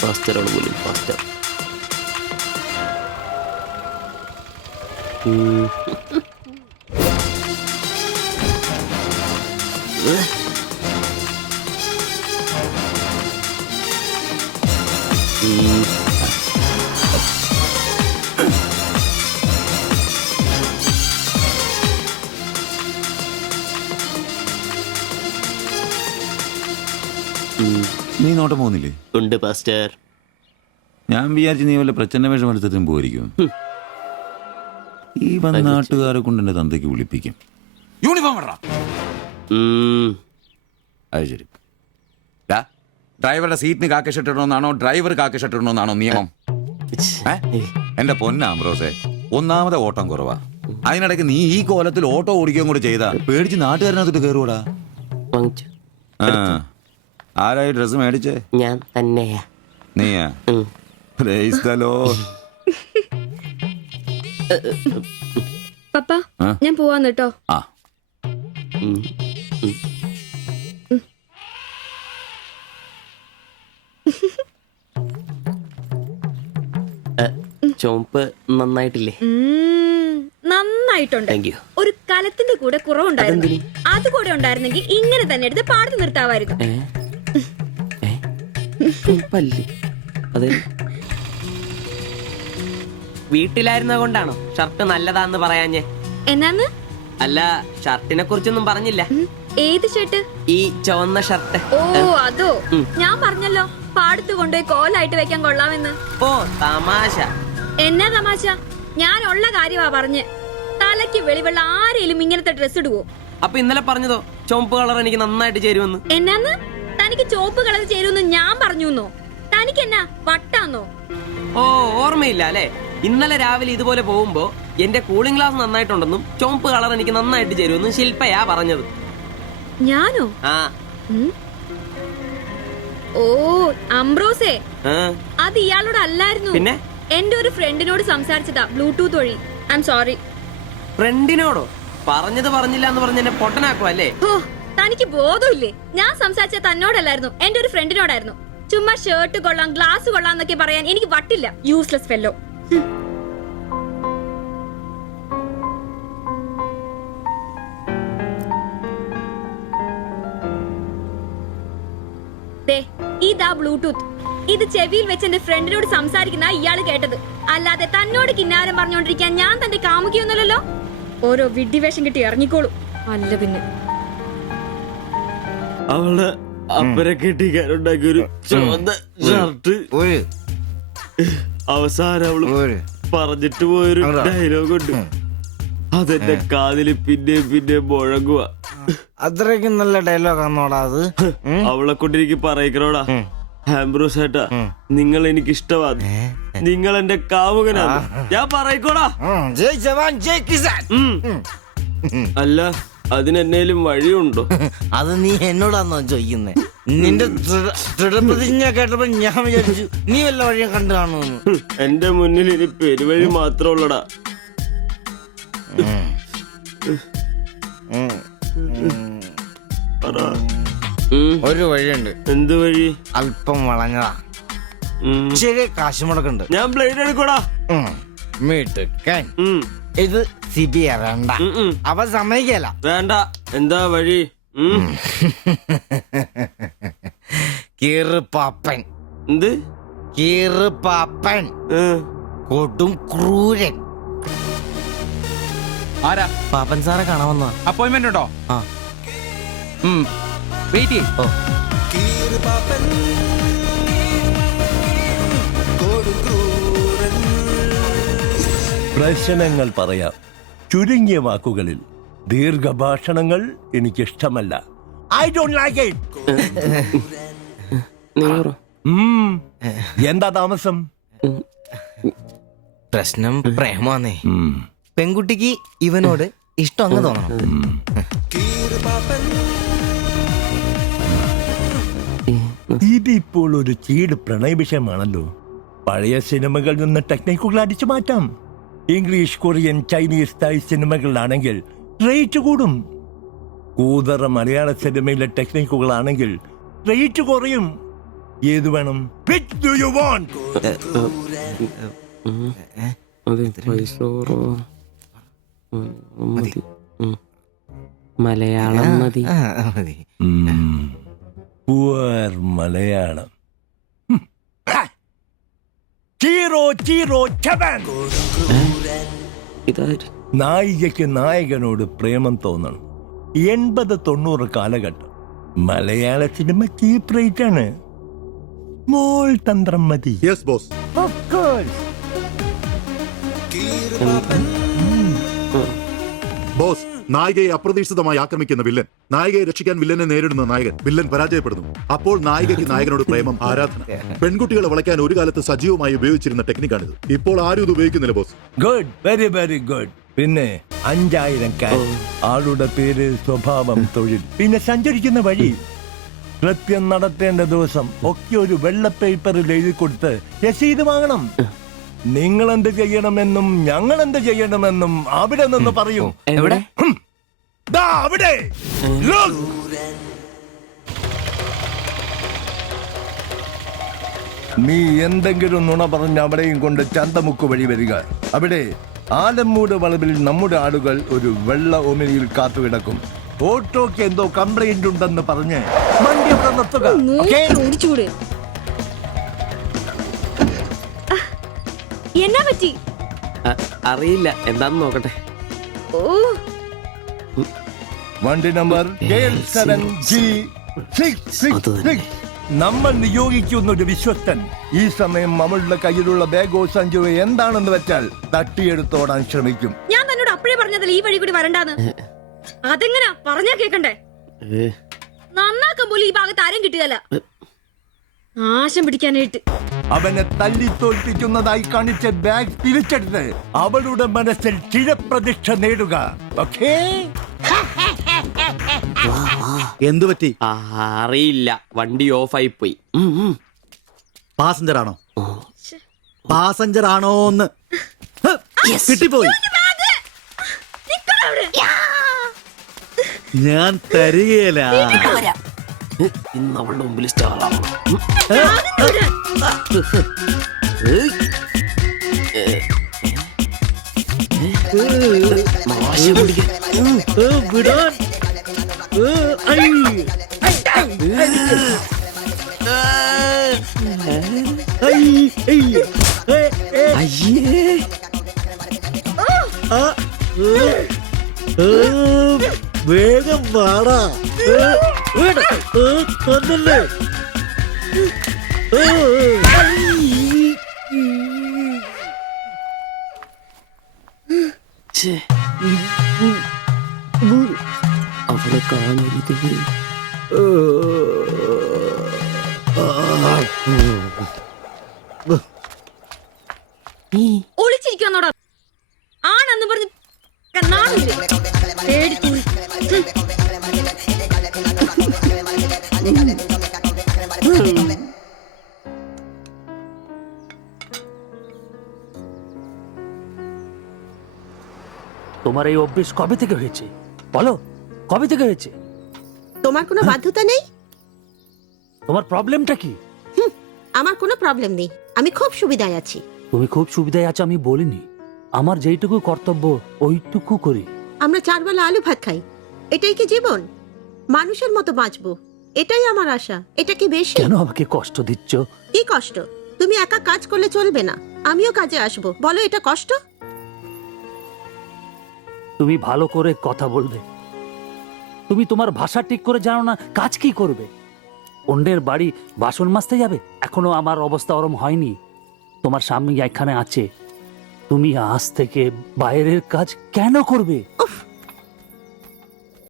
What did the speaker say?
ഫാസ്റ്ററാണ് പോലും ഫാസ്റ്റർ. നീ നോട്ടം പോകുന്നില്ലേ? ഉണ്ട് പാസ്റ്റർ. ഞാൻ വിചാരിച്ചു നീ വല്ല പ്രച്ഛന്ന വേഷം എടുത്തതിനും പോയിരിക്കും. ഈ വന്ന നാട്ടുകാരെ കൊണ്ട് എന്റെ തന്തയ്ക്ക് വിളിപ്പിക്കും. യൂണിഫോം ഇടണം. അത് ശരി. ഡ്രൈവറുടെ സീറ്റിന് കാക്ക ഷർട്ട് ഇടണമെന്നാണോ ഡ്രൈവർ കാക്ക ഷർട്ട് ഇടണമെന്നാണോ നിയമം? എന്റെ പൊന്നാംബ്രോസേ, ഒന്നാമത്തെ ഓട്ടം കുറവാ. അതിനിടയ്ക്ക് നീ ഈ കോലത്തിൽ ഓട്ടോ ഓടിക്കുകയും കൂടെ ചെയ്താ പേടിച്ച് നാട്ടുകാരനകത്തിട്ട് കയറൂടാ. ആരായി ഡ്രസ് മേടിച്ചേ? ഞാൻ തന്നെയാ. നീയാ? Praise the Lord. പപ്പ ഞാൻ പോവാന്ന് കേട്ടോ. ആ ചോപ്പ് നന്നായിട്ടില്ലേ? നന്നായിട്ടുണ്ട്. ഒരു കലത്തിന്റെ കൂടെ കുറവുണ്ടായിരുന്നു. അത് കൂടെ ഉണ്ടായിരുന്നെങ്കിൽ ഇങ്ങനെ തന്നെ എടുത്ത് പാടത്ത് നിർത്താമായിരുന്നു. വീട്ടിലായിരുന്ന കൊണ്ടാണോ ഷർട്ട് നല്ലതാന്ന് പറയാഞ്ഞേ? എന്നാന്ന്? അല്ല, ഷർട്ടിനെ കുറിച്ചൊന്നും പറഞ്ഞില്ല. ഏത് ഷർട്ട്? ഈ ചുവന്ന ഷർട്ട്. ഓ അതോ, ഞാൻ പറഞ്ഞല്ലോ പാടത്ത് കൊണ്ടുപോയി കോലായിട്ട് വെക്കാൻ കൊള്ളാമെന്ന്. ഓ തമാശ. എന്നാ തമാശ? ഞാൻ ഉള്ള കാര്യമാ പറഞ്ഞ്. തലയ്ക്ക് വെളിവുള്ള ആരെങ്കിലും ഇങ്ങനത്തെ ഡ്രസ് ഇടുവോ? അപ്പൊ ഇന്നലെ പറഞ്ഞതോ ചുവപ്പ് കളർ എനിക്ക് നന്നായിട്ട് ചേരുമെന്ന്? എന്നാന്ന്? തനിക്ക് ചുവപ്പ് കളർ ചേരുമെന്ന് ഞാൻ പറഞ്ഞുന്നോ? തനിക്ക് എന്നാ വട്ടാന്നോ? ഓ ഓർമ്മയില്ല അല്ലെ? ഇന്നലെ രാവിലെ ഇതുപോലെ പോകുമ്പോ എന്റെ കൂളിംഗ് ഗ്ലാസ് നന്നായിട്ടുണ്ടെന്നും ചുവപ്പ് കളർ എനിക്ക് നന്നായിട്ട് ചേരുമെന്നും ശില്പയാ പറഞ്ഞത്. ഞാനോ? ആ. ഓ അംബ്രോസേ, അത് ഇയാളോട് അല്ലായിരുന്നു. പിന്നെ എന്റെ ഒരു ഫ്രണ്ടിനോട് സംസാരിച്ചതാ ബ്ലൂടൂത്ത് വഴി. I am sorry. ഫ്രണ്ടിനോടോ? പറഞ്ഞത് പറഞ്ഞില്ല എന്ന് പറഞ്ഞ എന്നെ പൊട്ടനാക്കും അല്ലേ? ഓ തനിക്ക് ബോധമില്ലേ? ഞാൻ സംസാരിച്ച തന്നോടല്ലായിരുന്നു, എന്റെ ഒരു ഫ്രണ്ടിനോടായിരുന്നു. ചുമ്മാ ഷർട്ട് കൊള്ളാം ഗ്ലാസ് കൊള്ളാം എന്നൊക്കെ പറയാൻ എനിക്ക് വട്ടില്ല. Useless fellow. ഇതാ ബ്ലൂടൂത്ത്. ഇത് ചെവിയിൽ വെച്ച് എന്റെ ഫ്രണ്ടിനോട് സംസാരിക്കുന്ന ഇയാള് കേട്ടത്. അല്ലാതെ തന്നോട് കിന്നാരം പറഞ്ഞോണ്ടിരിക്കാൻ ഞാൻ തന്റെ കാമുകിയൊന്നുമല്ലല്ലോ. ഓരോ വിഡ്ഢിവേഷം കിട്ടി ഇറങ്ങിക്കോളൂ. അല്ല പിന്നെ അവള് അപ്പനെ കെട്ടിക്കാനുണ്ടാക്കിയ ഒരു ചുവന്ന ഷർട്ട് അവസാനം അവള് പറഞ്ഞിട്ട് പോയൊരു ഡയലോഗ് ഉണ്ട്. അതെന്റെ കാതില് പിന്നെ പിന്നെ മുഴങ്ങുക. അത്രയ്ക്കും നല്ല ഡയലോഗ് ആണോടാ അത്? അവളെ കൊണ്ട് എനിക്ക് പറയിക്കണോടാ. ആംബ്രോസ് ഏട്ടാ, നിങ്ങൾ എനിക്ക് ഇഷ്ടമാണ്, നിങ്ങൾ എന്റെ കാമുകനാണ്, ഞാൻ പറയിക്കോടാ. അല്ല അതിനെന്നേലും വഴിയുണ്ടോ? അത് നീ എന്നോടാന്നോ ചോദിക്കുന്നേ? നിന്റെ ദൃഢപ്രതിജ്ഞ കേട്ടപ്പോ ഞാൻ വിചാരിച്ചു നീ വല്ല വഴിയും കണ്ടു കാണുമെന്ന്. എന്റെ മുന്നിൽ ഇനി പെരുവഴി മാത്രം ഉള്ളടാ. ഒരു വഴിയുണ്ട്. എന്ത് വഴി? അല്പം വളഞ്ഞതാ, ശരി കാശ് മുടക്കുണ്ട്. ഞാൻ ബ്ലേഡ് എടുക്കോടാ. മീട്ടുക്കാൻ ഇത് സിബിയ വേണ്ട, അവ സമ്മതിക്കല. വേണ്ട. എന്താ വഴി? കീറുപാപ്പൻ. എന്ത് കീറുപാപ്പൻ? കൊടും ക്രൂരൻ. ആരാ? പാപ്പൻ സാറെ കാണാൻ വന്ന. അപ്പോയിന്റ്മെന്റ് ഉണ്ടോ? ആ വെയിറ്റ് ചെയ്യ്. ഓ പ്രശ്നങ്ങൾ പറയാം ചുരുങ്ങിയ വാക്കുകളിൽ. ദീർഘഭാഷണങ്ങൾ എനിക്കിഷ്ടമല്ല. I don't like it. എന്താ താമസം? പ്രശ്നം പ്രേമാന്നേ. പെൺകുട്ടിക്ക് ഇവനോട് ഇഷ്ടം അങ്ങ് തോന്നണം. ഇതിപ്പോൾ ഒരു ചീട് പ്രണയ വിഷയമാണല്ലോ. പഴയ സിനിമകളിൽ നിന്ന് ടെക്നിക്കുകൾ അടിച്ചു മാറ്റാം. ഇംഗ്ലീഷ്, കൊറിയൻ, ചൈനീസ്, തായ് സിനിമകളിലാണെങ്കിൽ റേറ്റ് കൂടും. കൂതറ മലയാള സിനിമയിലെ ടെക്നിക്കുകളാണെങ്കിൽ റേറ്റ് കുറയും. ഏത് വേണം? Which do you want? അതെ, പൈസ കുറവാ. മതി. മലയാളം മതി. മതി. Poor മലയാളം. 007. ഇതാര്? നായികയ്ക്ക് നായകനോട് പ്രേമം തോന്നണം. 80-90 കാലഘട്ടം. മലയാള സിനിമ ചീപ്പ് റേറ്റ് ആണ്. മോൾ തന്ത്രം മതി. Yes boss. Of course. Boss, നായികയെ അപ്രതീക്ഷിതമായി ആക്രമിക്കുന്ന വില്ലൻ, നായികയെ രക്ഷിക്കാൻ വില്ലനെ നേരിടുന്ന നായകൻ, വില്ലൻ പരാജയപ്പെടുന്നു. അപ്പോൾ നായികയ്ക്ക് നായകനോട് പ്രേമം, ആരാധന. പെൺകുട്ടികളെ വളയ്ക്കാൻ ഒരു കാലത്ത് സജീവമായി ഉപയോഗിച്ചിരുന്ന ടെക്നിക്കാണിത്. ഇപ്പോൾ ആരും ഇത് ഉപയോഗിക്കുന്നില്ല boss. Good, very very good. പിന്നെ 5000 ക്യാഷ്, ആളുടെ പേര്, സ്വഭാവം, തൊഴിൽ, പിന്നെ സഞ്ചരിക്കുന്ന വഴി, കൃത്യം നടത്തേണ്ട ദിവസം ഒക്കെ ഒരു വെള്ള പേപ്പറിൽ എഴുതി കൊടുത്ത് രസീത് വാങ്ങണം. നിങ്ങൾ എന്ത് ചെയ്യണമെന്നും ഞങ്ങൾ എന്ത് ചെയ്യണമെന്നും അവിടെ നിന്ന് പറയും. എവിടെ? ദാ അവിടെ. Look. നീ എന്തെങ്കിലും നുണ പറഞ്ഞ് അവിടെയും കൊണ്ട് ചന്തമുക്ക് വഴി വരിക. അവിടെ ആലമ്മൂട് വളവിൽ നമ്മുടെ ആളുകൾ ഒരു വെള്ള ഒമിനിയിൽ കാത്തുകിടക്കും. ഓട്ടോക്ക് എന്തോ കംപ്ലൈന്റ് ഉണ്ടെന്ന് പറഞ്ഞ് വണ്ടി അവിടെ നിർത്തുക. Okay? ഓടിച്ചൂട്. എന്നാ പറ്റി? അറിയില്ല, എന്താന്ന് നോക്കട്ടെ. ഓ, വണ്ടി നമ്പർ K7G666. നമ്മൾ നിയോഗിക്കുന്ന ഒരു വിശ്വസ്തൻ ഈ സമയം അവളുടെ കയ്യിലുള്ള ബാഗോ സഞ്ചോ എന്താണെന്ന് വെച്ചാൽ തട്ടിയെടുത്തോടാൻ ശ്രമിക്കും. ഞാൻ തന്നോട് അപ്പഴേ പറഞ്ഞതല്ലേ ഈ വഴി കൂടി വരണ്ടാന്ന്. അതെങ്ങനാ പറഞ്ഞാ കേക്കണ്ടേ? നന്നാക്കാൻ പോലും ഈ ഭാഗത്ത് ആരും കിട്ടുകയല്ല. നാശം പിടിക്കാനായിട്ട്. അവനെ തല്ലി തോൽപ്പിക്കുന്നതായി കാണിച്ച ബാഗ് തിരിച്ചെടുത്ത് അവളുടെ മനസ്സിൽ ചിരപ്രതിഷ്ഠ നേടുക. ഓക്കേ? എന്തു പറ്റി? അറിയില്ല, വണ്ടി ഓഫായി പോയി. പാസഞ്ചർ ആണോ? പാസഞ്ചർ ആണോന്ന് കിട്ടിപ്പോയി. ഞാൻ തരികയില്ല. ഇന്ന് അവളുടെ മുമ്പിൽ സ്റ്റാറാണ്. വിടാൻ. വേഗം വാടാ. കൊന്നല്ലേ. അവളെ കാണരുത്. ഒളിച്ചിരിക്കുന്നോടാ ആണെന്ന് പറഞ്ഞ് പേടിക്കൂടി. তোমার এই অভ্যেস কবে থেকে হয়েছে বলো? কবে থেকে হয়েছে? তোমার কোনো বাধ্যতা নেই। তোমার প্রবলেমটা কি? আমার কোনো প্রবলেম নেই, আমি খুব সুবিধায় আছি। তুমি খুব সুবিধায় আছো আমি বলিনি, আমার যেইটুকু কর্তব্য ওইটুকু করি। আমরা 4 বেলা আলু ভাত খাই, এটাই কি জীবন? মানুষের মতো বাঁচবো, এটাই আমার আশা। এটা কি বেশি? কেন আমাকে কষ্ট দিচ্ছ? কি কষ্ট? তুমি একা কাজ করলে চলবে না, আমিও কাজে আসবো। বলো এটা কষ্ট? তুমি ভালো করে কথা বলবে। তুমি তোমার ভাষা ঠিক করে জানো না, কাজ কি করবে? অন্যের বাড়ি বাসন মাজতে যাবে? এখনো আমার অবস্থা ওরম হয়নি। তোমার স্বামী এখানে আছে, তুমি আজ থেকে বাইরের কাজ কেন করবে?